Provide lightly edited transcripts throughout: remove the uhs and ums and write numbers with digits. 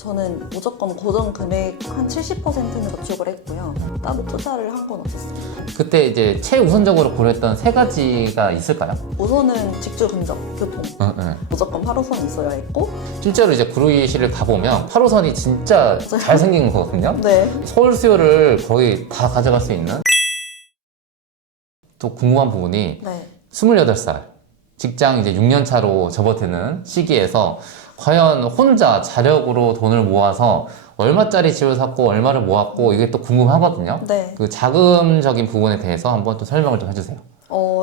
저는 무조건 고정 금액 한 70%는 저축을 했고요. 따로 투자를 한 건 없었어요. 그때 이제 최우선적으로 고려했던 세 가지가 있을까요? 우선은 직주 근접, 교통. 응. 무조건 8호선이 있어야 했고. 실제로 이제 구루이시를 가보면 8호선이 진짜 잘 생긴 거거든요. 네. 서울 수요를 거의 다 가져갈 수 있는. 또 궁금한 부분이 네. 28살 직장 이제 6년 차로 접어드는 시기에서 과연 혼자 자력으로 돈을 모아서 얼마짜리 집을 샀고 얼마를 모았고 이게 또 궁금하거든요. 네. 그 자금적인 부분에 대해서 한번 또 설명을 좀 해주세요.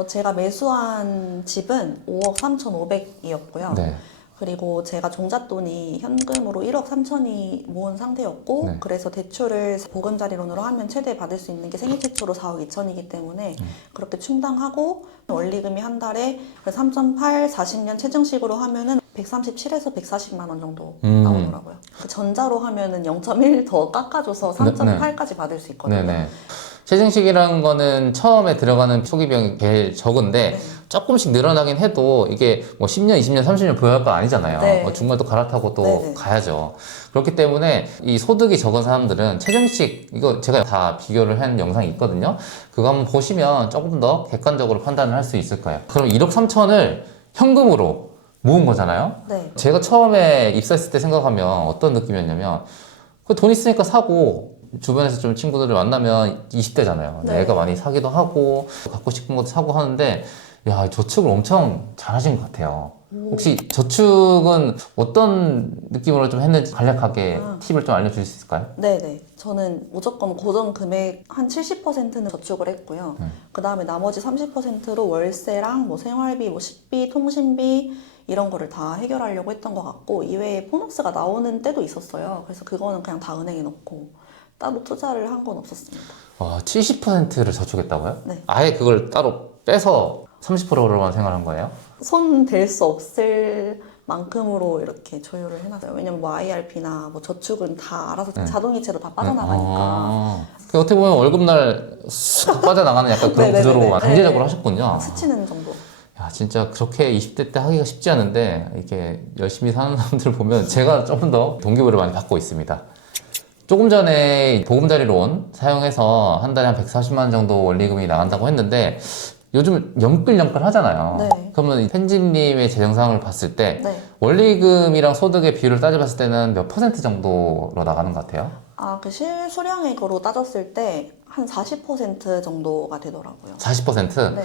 제가 매수한 집은 5억 3,500이었고요. 네. 그리고 제가 종잣돈이 현금으로 1억 3천이 모은 상태였고, 네. 그래서 대출을 보금자리론으로 하면 최대 받을 수 있는 게 생애 최초로 4억 2천이기 때문에 그렇게 충당하고 원리금이 한 달에 3.8, 40년 체증식으로 하면은 137에서 140만 원 정도 나오더라고요. 그 전자로 하면은 0.1 더 깎아줘서 3.8까지 받을 수 있거든요. 네네. 체증식이라는 거는 처음에 들어가는 초기 비용이 제일 적은데 네. 조금씩 늘어나긴 해도 이게 뭐 10년, 20년, 30년 보유할 거 아니잖아요. 네. 중간도 갈아타고 또 네네. 가야죠. 그렇기 때문에 이 소득이 적은 사람들은 체증식, 이거 제가 다 비교를 한 영상이 있거든요. 그거 한번 보시면 조금 더 객관적으로 판단을 할 수 있을 거예요. 그럼 1억 3천을 현금으로 모은 거잖아요. 네. 제가 처음에 입사했을 때 생각하면 어떤 느낌이었냐면 그 돈 있으니까 사고 주변에서 좀 친구들을 만나면 20대잖아요. 네. 애가 많이 사기도 하고 갖고 싶은 것도 사고 하는데 야, 저축을 엄청 잘하신 것 같아요. 혹시 저축은 어떤 느낌으로 좀 했는지 간략하게 팁을 좀 알려주실 수 있을까요? 네네. 저는 무조건 고정 금액 한 70%는 저축을 했고요. 그 다음에 나머지 30%로 월세랑 뭐 생활비, 뭐 식비, 통신비 이런 거를 다 해결하려고 했던 것 같고, 이외에 보너스가 나오는 때도 있었어요. 그래서 그거는 그냥 다 은행에 넣고 따로 투자를 한 건 없었습니다. 70%를 저축했다고요? 네. 아예 그걸 따로 빼서 30%로만 생활한 거예요? 손 댈 수 없을 만큼으로 이렇게 조율을 해놨어요. 왜냐면 뭐 IRP나 뭐 저축은 다 알아서 자동이체로 다 빠져나가니까. 그 어떻게 보면 월급날 쑥 빠져나가는 약간 그런 네네네네. 구조로 강제적으로 네. 하셨군요. 스치는 정도. 야, 진짜 그렇게 20대 때 하기가 쉽지 않은데 이렇게 열심히 사는 사람들 보면 제가 조금 더 동기부여를 많이 받고 있습니다. 조금 전에 보금자리론 사용해서 한 달에 한 140만 원 정도 원리금이 나간다고 했는데 요즘 영끌영끌 하잖아요. 네. 그러면 펜지님의 재정 상황을 봤을 때 네. 원리금이랑 소득의 비율을 따져봤을 때는 몇 퍼센트 정도로 나가는 것 같아요? 그 실수령액으로 따졌을 때 한 40% 정도가 되더라고요. 40%? 네.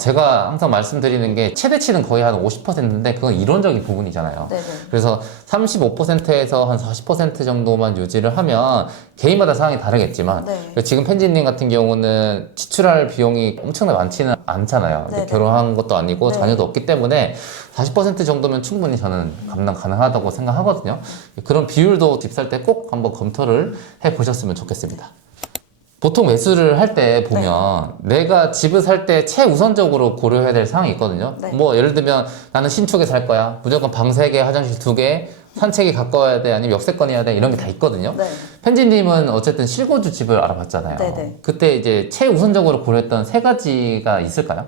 제가 항상 말씀드리는 게 최대치는 거의 한 50%인데 그건 이론적인 부분이잖아요. 네네. 그래서 35%에서 한 40% 정도만 유지를 하면 개인마다 상황이 다르겠지만 네. 지금 펜지님 같은 경우는 지출할 비용이 엄청나게 많지는 않잖아요. 네네. 결혼한 것도 아니고 네. 자녀도 없기 때문에 40% 정도면 충분히 저는 감당 가능하다고 생각하거든요. 그런 비율도 집 살 때 꼭 한번 검토를 해보셨으면 좋겠습니다. 보통 매수를 할 때 보면 내가 집을 살 때 최우선적으로 고려해야 될 사항이 있거든요. 네. 뭐 예를 들면 나는 신축에 살 거야. 무조건 방 3개, 화장실 2개, 산책이 가까워야 돼. 아니면 역세권이어야 돼. 이런 게 다 있거든요. 네. 펜지님은 어쨌든 실거주 집을 알아봤잖아요. 네네. 그때 이제 최우선적으로 고려했던 세 가지가 있을까요?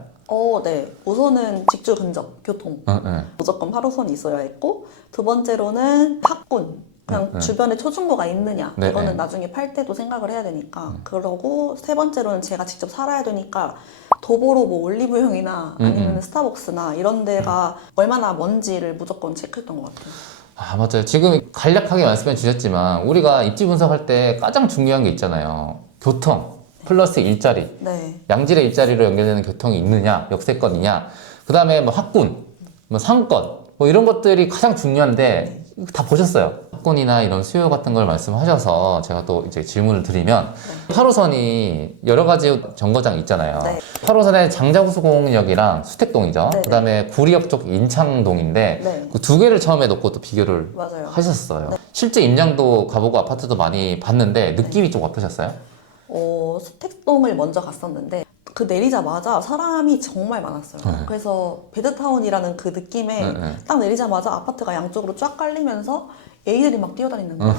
네. 우선은 직주 근접, 교통. 응. 무조건 8호선이 있어야 했고, 두 번째로는 학군. 그냥 네. 주변에 초중고가 있느냐. 네, 이거는 네. 나중에 팔 때도 생각을 해야 되니까. 그러고 세 번째로는 제가 직접 살아야 되니까 도보로 뭐 올리브영이나 아니면 스타벅스나 이런 데가 얼마나 먼지를 무조건 체크했던 것 같아요. 맞아요. 지금 간략하게 말씀해 주셨지만 우리가 입지 분석할 때 가장 중요한 게 있잖아요. 교통 플러스 일자리. 네. 양질의 일자리로 연결되는 교통이 있느냐, 역세권이냐, 그 다음에 뭐 학군, 뭐 상권, 뭐 이런 것들이 가장 중요한데, 이거 다 보셨어요. 학군이나 이런 수요 같은 걸 말씀하셔서 제가 또 이제 질문을 드리면, 8호선이 여러 가지 정거장이 있잖아요. 네. 8호선의 장자구수공역이랑 수택동이죠. 네. 그 다음에 구리역 쪽 인창동인데, 네. 그 두 개를 처음에 놓고 또 비교를 맞아요. 하셨어요. 네. 실제 임장도 가보고 아파트도 많이 봤는데, 느낌이 좀 어떠셨어요? 수택동을 먼저 갔었는데 그 내리자마자 사람이 정말 많았어요. 네. 그래서 베드타운이라는 그 느낌에 네. 딱 내리자마자 아파트가 양쪽으로 쫙 깔리면서 애기들이 막 뛰어다니는 거예요.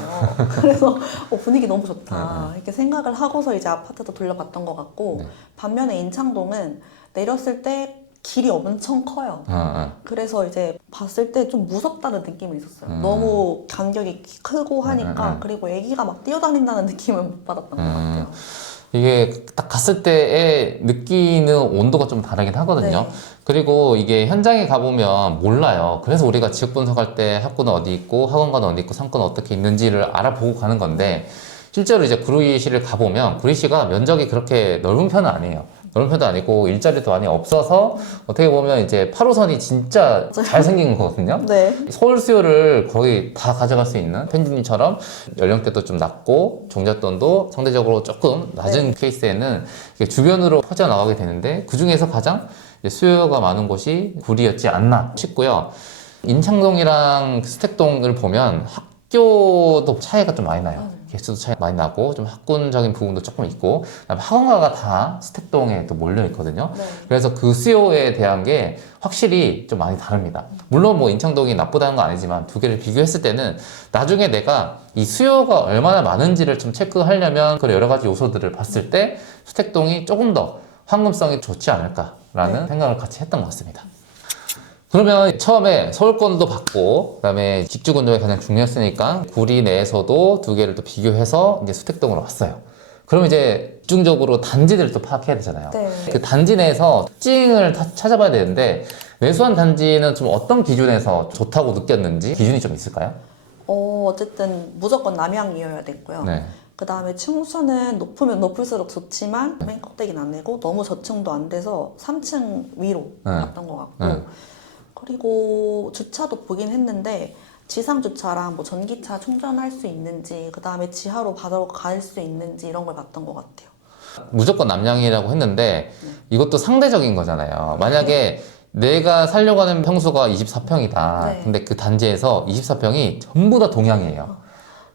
그래서 분위기 너무 좋다 이렇게 생각을 하고서 이제 아파트도 돌려봤던 것 같고, 네. 반면에 인창동은 내렸을 때 길이 엄청 커요. 그래서 이제 봤을 때 좀 무섭다는 느낌이 있었어요. 너무 간격이 크고 하니까 그리고 애기가 막 뛰어다닌다는 느낌을 못 받았던 것 같아요. 이게 딱 갔을 때의 느끼는 온도가 좀 다르긴 하거든요. 네. 그리고 이게 현장에 가보면 몰라요. 그래서 우리가 지역 분석할 때 학군은 어디 있고 학원가는 어디 있고 상권은 어떻게 있는지를 알아보고 가는 건데 실제로 이제 구리시를 가보면 구리시가 면적이 그렇게 넓은 편은 아니에요. 넓은 편도 아니고 일자리도 많이 없어서 어떻게 보면 이제 8호선이 진짜 잘 생긴 거거든요. 네. 서울 수요를 거의 다 가져갈 수 있는 펜진님처럼 연령대도 좀 낮고 종잣돈도 상대적으로 조금 낮은 케이스에는 이게 주변으로 퍼져나가게 되는데 그 중에서 가장 이제 수요가 많은 곳이 구리였지 않나 싶고요. 인창동이랑 수택동을 보면 학교도 차이가 좀 많이 나요. 개수도 차이 많이 나고 좀 학군적인 부분도 조금 있고 그다음에 학원가가 다 수택동에 또 몰려 있거든요. 네. 그래서 그 수요에 대한 게 확실히 좀 많이 다릅니다. 물론 뭐 인창동이 나쁘다는 건 아니지만 두 개를 비교했을 때는 나중에 내가 이 수요가 얼마나 많은지를 좀 체크하려면 그런 여러 가지 요소들을 봤을 때 수택동이 조금 더 황금성이 좋지 않을까라는 생각을 같이 했던 것 같습니다. 그러면 처음에 서울권도 받고 그다음에 직주운동이 가장 중요했으니까 구리 내에서도 두 개를 또 비교해서 이제 수택동으로 왔어요. 그럼 이제 집중적으로 단지들을 또 파악해야 되잖아요. 네. 그 단지 내에서 특징을 찾아봐야 되는데 매수한 단지는 좀 어떤 기준에서 좋다고 느꼈는지 기준이 좀 있을까요? 어쨌든 무조건 남향이어야 됐고요. 네. 그 다음에 층수는 높으면 높을수록 좋지만 맨 꼭대기는 안 내고 너무 저층도 안 돼서 3층 위로 갔던 것 같고 그리고 주차도 보긴 했는데 지상 주차랑 뭐 전기차 충전할 수 있는지 그 다음에 지하로 바로 갈 수 있는지 이런 걸 봤던 것 같아요. 무조건 남양이라고 했는데 이것도 상대적인 거잖아요. 만약에 내가 살려고 하는 평수가 24평이다. 네. 근데 그 단지에서 24평이 전부 다 동양이에요.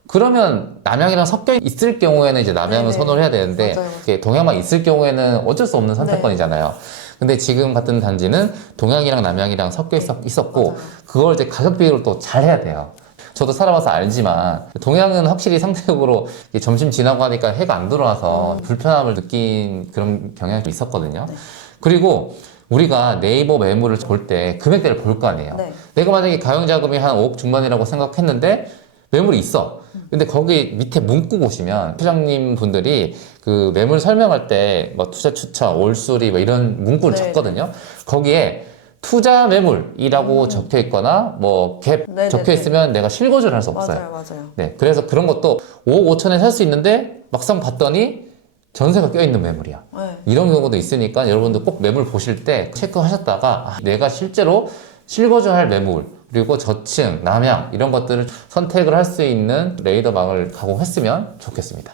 그러면 남양이랑 섞여 있을 경우에는 이제 남양을 네네. 선호를 해야 되는데 맞아요. 이게 동양만 있을 경우에는 어쩔 수 없는 선택권이잖아요. 근데 지금 같은 단지는 동양이랑 남양이랑 섞여 있었고 맞아요. 그걸 이제 가격 비교를 또 잘 해야 돼요. 저도 살아봐서 알지만 동양은 확실히 상대적으로 이게 점심 지나고 하니까 해가 안 들어와서 불편함을 느낀 그런 경향이 좀 있었거든요. 네. 그리고 우리가 네이버 매물을 볼 때 금액대를 볼 거 아니에요. 네. 내가 만약에 가용자금이 한 5억 중반이라고 생각했는데 매물이 있어. 근데 거기 밑에 문구 보시면 투자님 분들이 그 매물 설명할 때 뭐 투자 추천, 올수리 뭐 이런 문구를 네. 적거든요. 거기에 투자 매물이라고 적혀 있거나 뭐 갭 네네네. 적혀 있으면 내가 실거주를 할 수 없어요. 맞아요. 네, 그래서 그런 것도 5억 5천에 살 수 있는데 막상 봤더니 전세가 껴있는 매물이야. 네. 이런 경우도 있으니까 여러분들 꼭 매물 보실 때 체크하셨다가 내가 실제로 실거주할 매물 그리고 저층, 남향 이런 것들을 선택을 할 수 있는 레이더망을 가공했으면 좋겠습니다.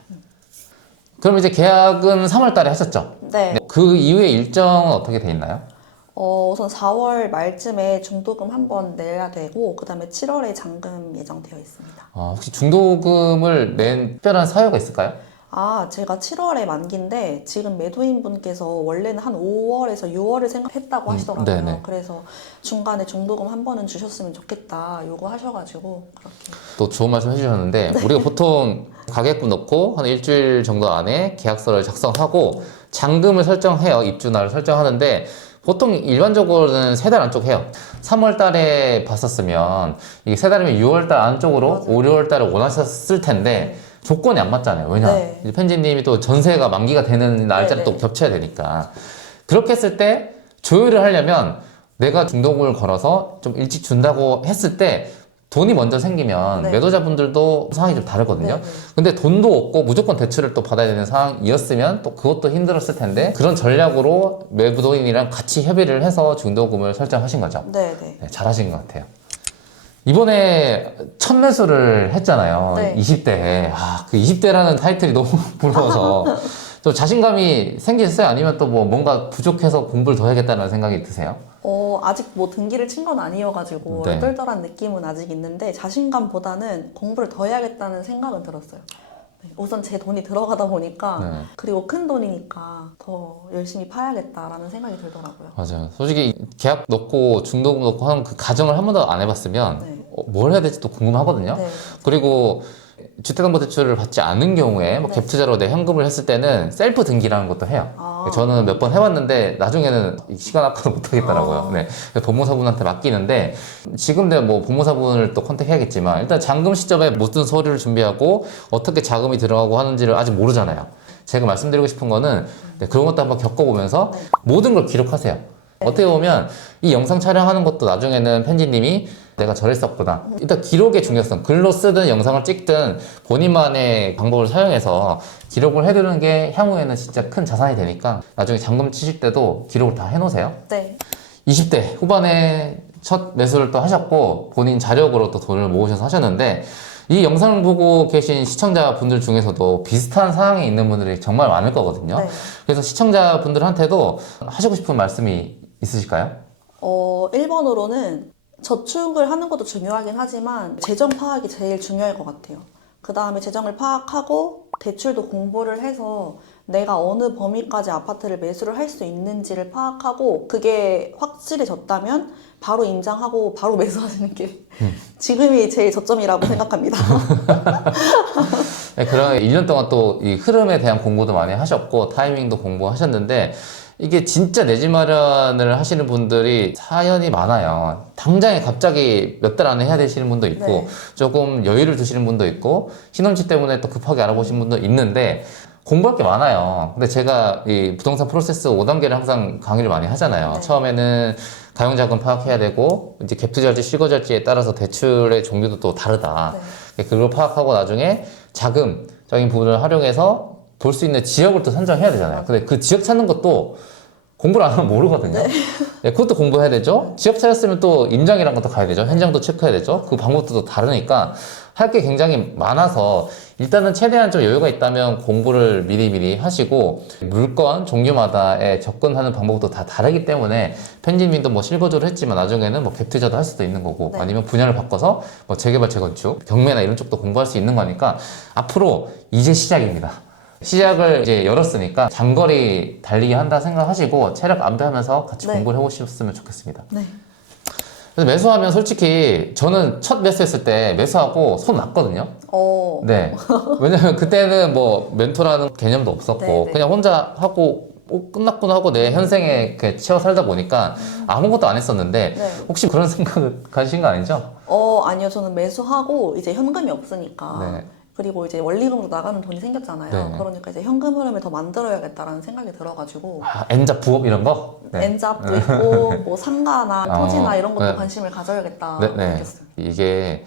그럼 이제 계약은 3월 달에 하셨죠? 네. 그 이후에 일정은 어떻게 돼 있나요? 우선 4월 말쯤에 중도금 한번 내야 되고 그 다음에 7월에 잔금 예정되어 있습니다. 혹시 중도금을 낸 특별한 사유가 있을까요? 제가 7월에 만기인데 지금 매도인 분께서 원래는 한 5월에서 6월을 생각했다고 하시더라고요. 네네. 그래서 중간에 중도금 한 번은 주셨으면 좋겠다 요구하셔가지고 그렇게. 또 좋은 말씀 해주셨는데 우리가 보통 가격금 넣고 한 일주일 정도 안에 계약서를 작성하고 잔금을 설정해요. 입주날을 설정하는데 보통 일반적으로는 3달 안쪽 해요. 3월 달에 봤었으면 이게 3달이면 6월 달 안쪽으로 맞아요. 5, 6월 달에 원하셨을 텐데 조건이 안 맞잖아요. 왜냐? 네. 이제 펜지님이 또 전세가 만기가 되는 날짜를 네네. 또 겹쳐야 되니까 그렇게 했을 때 조율을 하려면 내가 중도금을 걸어서 좀 일찍 준다고 했을 때 돈이 먼저 생기면 네. 매도자분들도 상황이 좀 다르거든요. 네네. 근데 돈도 없고 무조건 대출을 또 받아야 되는 상황이었으면 또 그것도 힘들었을 텐데 그런 전략으로 매도인이랑 같이 협의를 해서 중도금을 설정하신 거죠. 네네. 네, 잘하신 것 같아요. 이번에 첫 매수를 했잖아요. 네. 20대에. 그 20대라는 타이틀이 너무 부러워서 좀 자신감이 생기셨어요? 아니면 또 뭐 뭔가 부족해서 공부를 더 해야겠다는 생각이 드세요? 아직 뭐 등기를 친 건 아니어가지고 네. 똘똘한 느낌은 아직 있는데 자신감보다는 공부를 더 해야겠다는 생각은 들었어요. 네, 우선 제 돈이 들어가다 보니까 네. 그리고 큰 돈이니까 더 열심히 파야겠다라는 생각이 들더라고요. 맞아요. 솔직히 계약 넣고 중도금 넣고 하는 그 과정을 한 번도 안 해봤으면 네. 뭘 해야 될지 또 궁금하거든요. 네. 그리고 주택담보대출을 받지 않은 경우에 뭐 네. 갭투자로 내 현금을 했을 때는 셀프 등기라는 것도 해요. 아. 저는 몇 번 해봤는데 나중에는 시간 아까도 못 하겠더라고요. 아. 네. 그래서 법무사분한테 맡기는데 지금 내가 뭐 법무사분을 또 컨택해야겠지만 일단 잔금 시점에 무슨 서류를 준비하고 어떻게 자금이 들어가고 하는지를 아직 모르잖아요. 제가 말씀드리고 싶은 거는 네, 그런 것도 한번 겪어보면서 네. 모든 걸 기록하세요. 어떻게 보면 이 영상 촬영하는 것도 나중에는 편집님이 내가 저랬었구나. 일단 기록의 중요성, 글로 쓰든 영상을 찍든 본인만의 방법을 사용해서 기록을 해두는 게 향후에는 진짜 큰 자산이 되니까 나중에 잔금 치실 때도 기록을 다 해놓으세요. 네. 20대 후반에 첫 매수를 또 하셨고 본인 자력으로 또 돈을 모으셔서 하셨는데 이 영상을 보고 계신 시청자분들 중에서도 비슷한 상황에 있는 분들이 정말 많을 거거든요. 네. 그래서 시청자분들한테도 하시고 싶은 말씀이 있으실까요? 1번으로는 저축을 하는 것도 중요하긴 하지만 재정 파악이 제일 중요할 것 같아요. 그 다음에 재정을 파악하고 대출도 공부를 해서 내가 어느 범위까지 아파트를 매수를 할 수 있는지를 파악하고 그게 확실해졌다면 바로 임장하고 바로 매수하는 게 지금이 제일 저점이라고 생각합니다. 네, 그런 1년 동안 또 이 흐름에 대한 공부도 많이 하셨고 타이밍도 공부하셨는데 이게 진짜 내 집 마련을 하시는 분들이 사연이 많아요. 당장에 갑자기 몇 달 안에 해야 되시는 분도 있고 네. 조금 여유를 두시는 분도 있고 신혼집 때문에 또 급하게 알아보신 분도 있는데 공부할 게 많아요. 근데 제가 이 부동산 프로세스 5단계를 항상 강의를 많이 하잖아요. 네. 처음에는 가용자금 파악해야 되고 이제 갭투자할지 실거주할지에 따라서 대출의 종류도 또 다르다. 그걸 파악하고 나중에 자금적인 부분을 활용해서 볼 수 있는 지역을 또 선정해야 되잖아요. 근데 그 지역 찾는 것도 공부를 안 하면 모르거든요. 네, 그것도 공부해야 되죠. 지역 찾았으면 또 임장이란 것도 가야 되죠. 현장도 체크해야 되죠. 그 방법도 또 다르니까 할 게 굉장히 많아서 일단은 최대한 좀 여유가 있다면 공부를 미리미리 하시고 물건 종류마다에 접근하는 방법도 다 다르기 때문에 편집님도 뭐 실거주를 했지만 나중에는 뭐 갭투자도 할 수도 있는 거고 네. 아니면 분야를 바꿔서 뭐 재개발 재건축 경매나 이런 쪽도 공부할 수 있는 거니까 앞으로 이제 시작입니다. 시작을 이제 열었으니까 장거리 달리기 한다 생각하시고 체력 안배하면서 같이 네. 공부를 해보셨으면 좋겠습니다. 네. 그래서 매수하면 솔직히 저는 첫 매수했을 때 매수하고 손 났거든요. 네. 왜냐면 그때는 뭐 멘토라는 개념도 없었고 네, 네. 그냥 혼자 하고 끝났구나 하고 내 현생에 이렇게 치여 살다 보니까 아무것도 안 했었는데 네. 혹시 그런 생각을 가지신 거 아니죠? 아니요. 저는 매수하고 이제 현금이 없으니까. 네. 그리고 이제 원리금으로 나가는 돈이 생겼잖아요. 네. 그러니까 이제 현금 흐름을 더 만들어야겠다라는 생각이 들어가지고 N자 부업 이런 거? 네. 엔잡도 있고 뭐 상가나 토지나 이런 것도 네. 관심을 가져야겠다 네, 네. 느꼈어요. 이게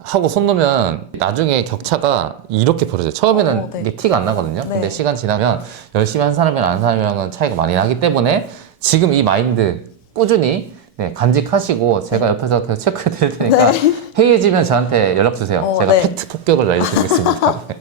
하고 손 놓으면 나중에 격차가 이렇게 벌어져요. 처음에는 네. 이게 티가 안 나거든요. 네. 근데 시간 지나면 열심히 한 사람이랑 안 하는 사람이랑은 차이가 많이 나기 때문에 지금 이 마인드 꾸준히 네, 간직하시고 제가 옆에서 계속 체크해 드릴 테니까 해이해지면 저한테 연락 주세요. 제가 네. 팩트 폭격을 날려드리겠습니다. 네.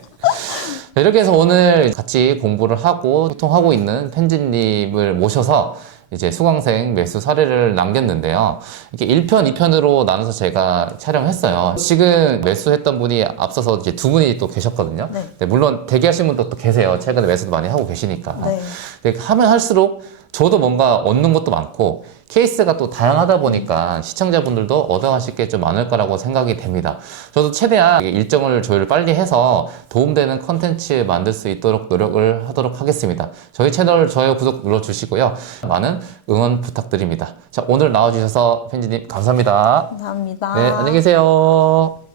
이렇게 해서 오늘 같이 공부를 하고 소통하고 있는 편집님을 모셔서 이제 수강생 매수 사례를 남겼는데요. 이게 1편, 2편으로 나눠서 제가 촬영했어요. 지금 매수했던 분이 앞서서 이제 두 분이 또 계셨거든요. 네. 네, 물론 대기하신 분도 또 계세요. 최근에 매수도 많이 하고 계시니까. 네. 근데 하면 할수록 저도 뭔가 얻는 것도 많고 케이스가 또 다양하다 보니까 시청자분들도 얻어가실 게 좀 많을 거라고 생각이 됩니다. 저도 최대한 일정을 조율을 빨리 해서 도움되는 컨텐츠 만들 수 있도록 노력을 하도록 하겠습니다. 저희 채널 좋아요, 구독 눌러주시고요. 많은 응원 부탁드립니다. 자, 오늘 나와주셔서 편집님 감사합니다. 감사합니다. 네, 안녕히 계세요.